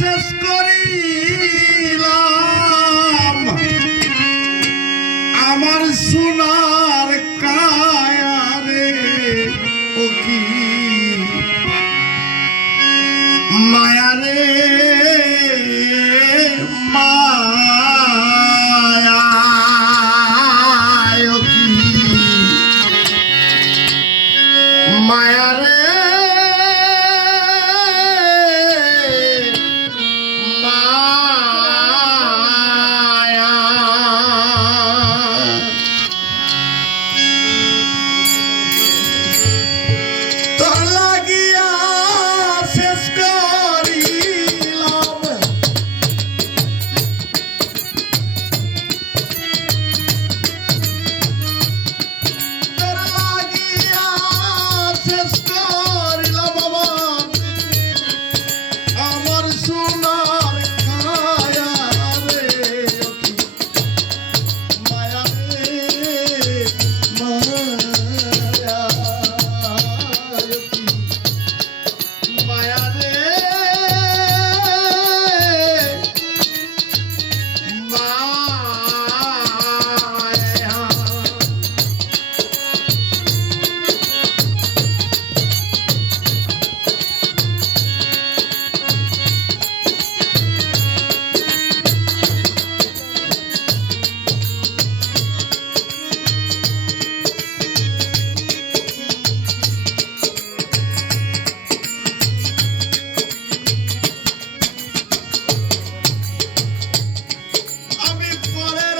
শেষ করিলাম for it.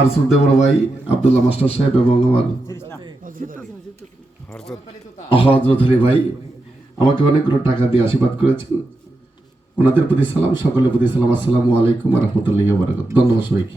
আমার শ্রদ্ধে বড় ভাই, আব্দুল্লাহ মাস্টার সাহেব এবং আমার হজরত আলী ভাই, আমাকে অনেকগুলো টাকা দিয়ে আশীর্বাদ করেছেন। ওনাদের প্রতি সালাম, সকলের প্রতি সালাম। আসসালামু আলাইকুম রহমতুল্লাহ ধন্যবাদ সবাইকে।